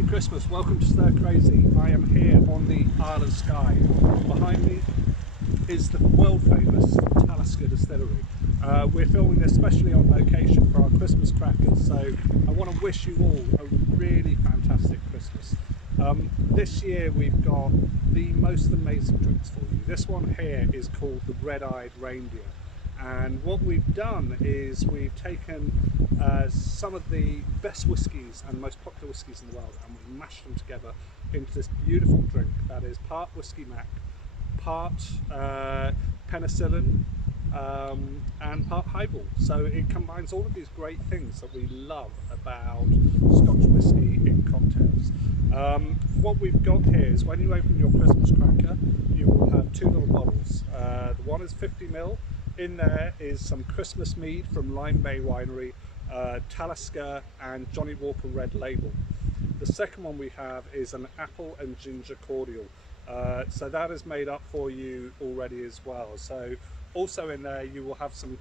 Happy Christmas, welcome to Stir Crazy. I am here on the Isle of Skye. Behind me is the world famous Talisker Distillery. We're filming this especially on location for our Christmas crackers, so I want to wish you all a really fantastic Christmas. This year we've got the most amazing drinks for you. This one here is called the Red-Eyed Reindeer. And what we've done is we've taken some of the best whiskies and most popular whiskies in the world, and we've mashed them together into this beautiful drink that is part whiskey mac, part penicillin, and part highball. So it combines all of these great things that we love about Scotch whiskey in cocktails. What we've got here is when you open your Christmas cracker, you will have two little bottles. The one is 50ml. In there is some Christmas mead from Lime Bay Winery, Talisker and Johnny Walker Red Label. The second one we have is an apple and ginger cordial. So that is made up for you already as well. So also in there you will have some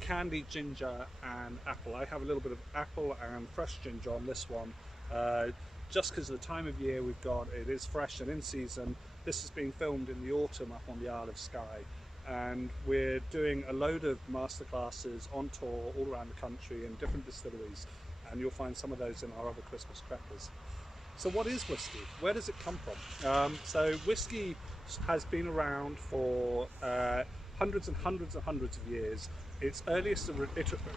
candied ginger and apple. I have a little bit of apple and fresh ginger on this one, just because of the time of year we've got. It is fresh and in season. This is being filmed in the autumn up on the Isle of Skye. And we're doing a load of masterclasses on tour all around the country in different distilleries, and you'll find some of those in our other Christmas crackers. So what is whiskey? Where does it come from? So whiskey has been around for hundreds and hundreds and hundreds of years. Its earliest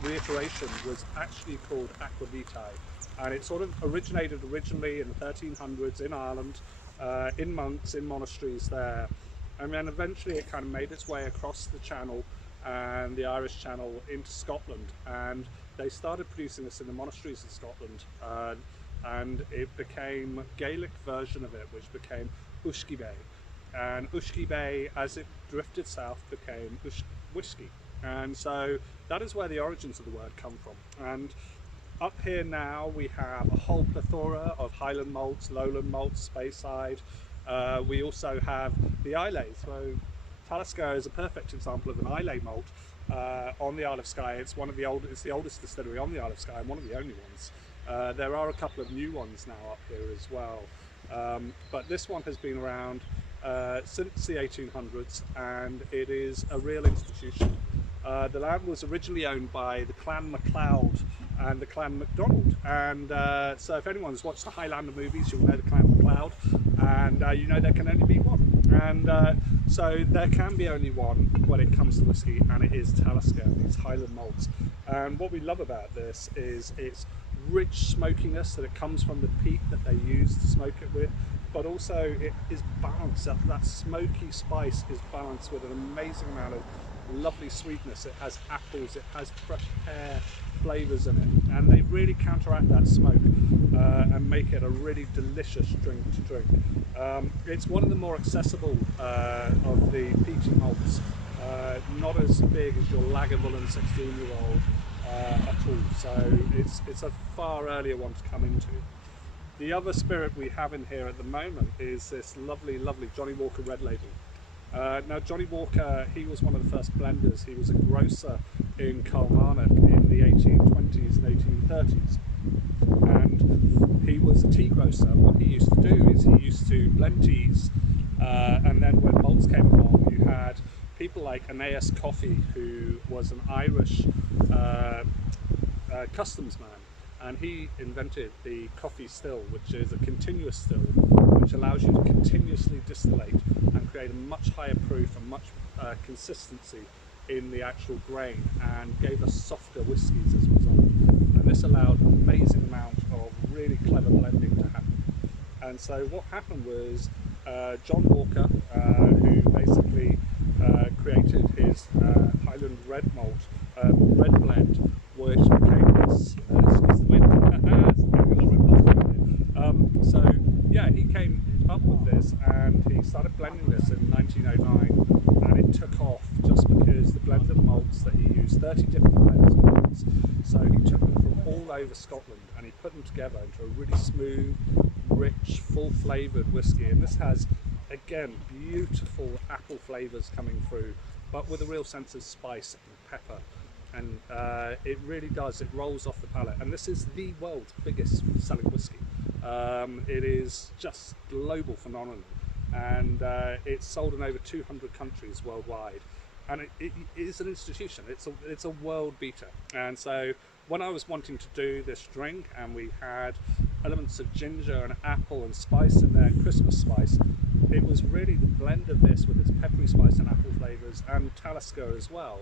reiteration was actually called aqua vitae, and it sort of originated originally in the 1300s in Ireland, in monks, in monasteries there. And then eventually it kind of made its way across the Channel and the Irish Channel into Scotland, and they started producing this in the monasteries in Scotland, and it became a Gaelic version of it, which became Uisce Bay, and Uisce Bay, as it drifted south, became whiskey. And so that is where the origins of the word come from. And up here now we have a whole plethora of Highland malts, Lowland malts, Speyside. We also have the Islay. So Talisker is a perfect example of an Islay malt on the Isle of Skye. It's the oldest distillery on the Isle of Skye, and one of the only ones. There are a couple of new ones now up here as well, but this one has been around since the 1800s, and it is a real institution. The land was originally owned by the Clan MacLeod and the Clan MacDonald, and so if anyone's watched the Highlander movies, you'll know the Clan MacLeod, and you know there can only be one, and so there can be only one when it comes to whiskey, and it is Talisker, these Highland malts. And what we love about this is its rich smokiness, that it comes from the peat that they use to smoke it with, but also it is balanced. That smoky spice is balanced with an amazing amount of lovely sweetness. It has apples, it has fresh pear flavours in it, and they really counteract that smoke and make it a really delicious drink to drink. It's one of the more accessible of the peaty malts, not as big as your Lagavulin 16-year-old at all, so it's a far earlier one to come into. The other spirit we have in here at the moment is this lovely Johnny Walker Red Label. Now Johnny Walker, he was one of the first blenders. He was a grocer in Kilmarnock in the 1820s and 1830s, and he was a tea grocer. What he used to do is he used to blend teas, and then when malts came along, you had people like Aeneas Coffey, who was an Irish customs man, and he invented the coffee still, which is a continuous still, which allows you to continuously distillate and create a much higher proof and much consistency in the actual grain, and gave us softer whiskies as a result. And this allowed an amazing amount of really clever blending to happen. And so what happened was John Walker, who basically created his Highland Red Malt red blend, which became this. Excuse the wind. So yeah, he came up with this, and he started blending this in 1909, and it took off just because the blended malts that he used, 30 different blends of malts. So he took them from all over Scotland and he put them together into a really smooth, rich, full flavoured whiskey. And this has, again, beautiful apple flavours coming through, but with a real sense of spice and pepper. And it really does, it rolls off the palate. And this is the world's biggest selling whiskey. It is just global phenomenon, and it's sold in over 200 countries worldwide. And it is an institution. It's a world beater. And so when I was wanting to do this drink, and we had elements of ginger and apple and spice in there, and Christmas spice, it was really the blend of this with its peppery spice and apple flavors and Talisker as well,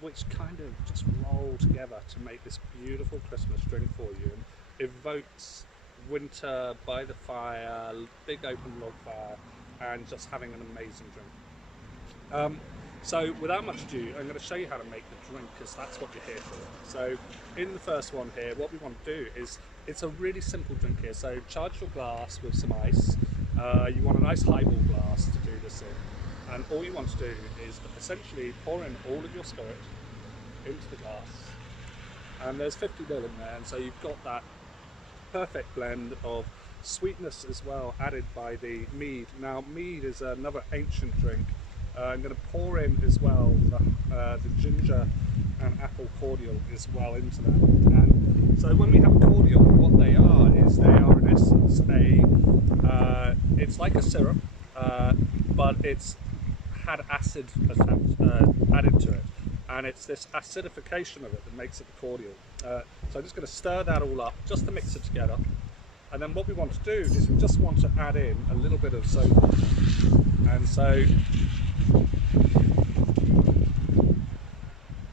which kind of just roll together to make this beautiful Christmas drink for you, and evokes winter by the fire, big open log fire, and just having an amazing drink. So without much ado, I'm going to show you how to make the drink, because that's what you're here for. So in the first one here, what we want to do is, it's a really simple drink here. So charge your glass with some ice. You want a nice highball glass to do this in. And all you want to do is essentially pour in all of your spirit into the glass. And there's 50 ml in there, and so you've got that perfect blend of sweetness as well, added by the mead. Now mead is another ancient drink. I'm going to pour in as well the ginger and apple cordial as well into that. And so when we have a cordial, what they are is, they are in essence it's like a syrup, but it's had acid added to it, and it's this acidification of it that makes it the cordial. So I'm just going to stir that all up just to mix it together, and then what we want to do is we just want to add in a little bit of soda. And so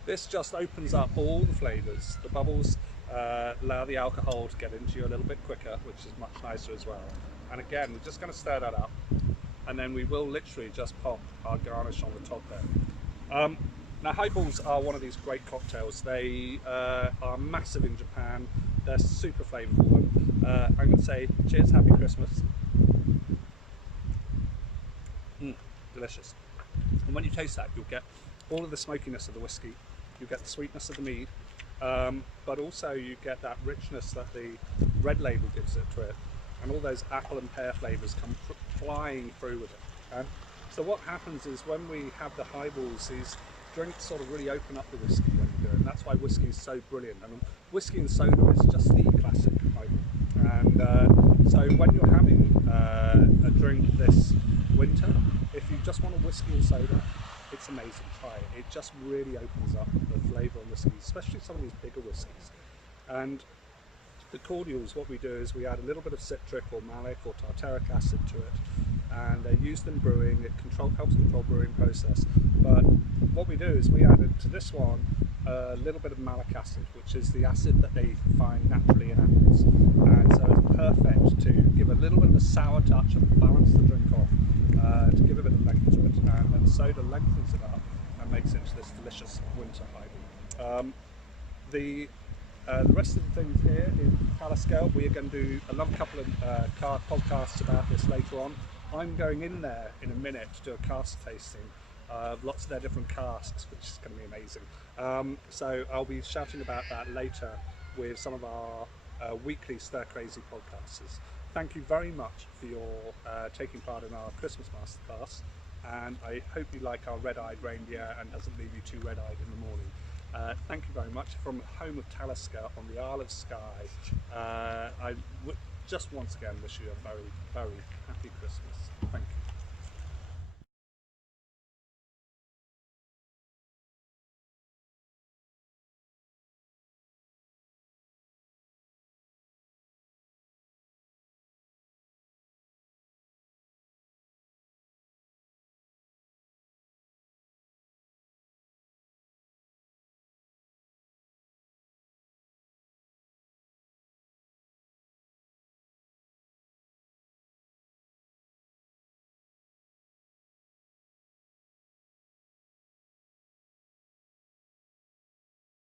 this just opens up all the flavours. The bubbles allow the alcohol to get into you a little bit quicker, which is much nicer as well. And again, we're just going to stir that up, and then we will literally just pop our garnish on the top there. Now highballs are one of these great cocktails. They are massive in Japan. They're super flavourful. I'm going to say cheers, happy Christmas. Delicious. And when you taste that, you'll get all of the smokiness of the whiskey, you get the sweetness of the mead, but also you get that richness that the red label gives it to it, and all those apple and pear flavours come flying through with it. And so what happens is, when we have the highballs, these drinks sort of really open up the whiskey when you do it, and that's why whiskey is so brilliant. And whiskey and soda is just the classic highball. And so when you're having a drink this winter, if you just want a whiskey and soda, it's amazing. Try it. It just really opens up the flavour of whiskies, especially some of these bigger whiskies. And the cordials, what we do is we add a little bit of citric or malic or tartaric acid to it, and they're used in brewing. It helps control brewing process. But what we do is we add to this one a little bit of malic acid, which is the acid that they find naturally in apples, and so it's perfect to give a little bit of a sour touch and balance the drink off, to give a bit of length to it, and then soda lengthens it up and makes it into this delicious winter highball. The rest of the things here is Talisker. We are going to do another couple of podcasts about this later on. I'm going in there in a minute to do a cask tasting of lots of their different casks, which is going to be amazing. So I'll be shouting about that later with some of our weekly Stir Crazy podcasters. Thank you very much for your taking part in our Christmas masterclass, and I hope you like our red-eyed reindeer and doesn't leave you too red-eyed in the morning. Thank you very much. From the home of Talisker on the Isle of Skye, I just once again wish you a very, very happy Christmas. Thank you.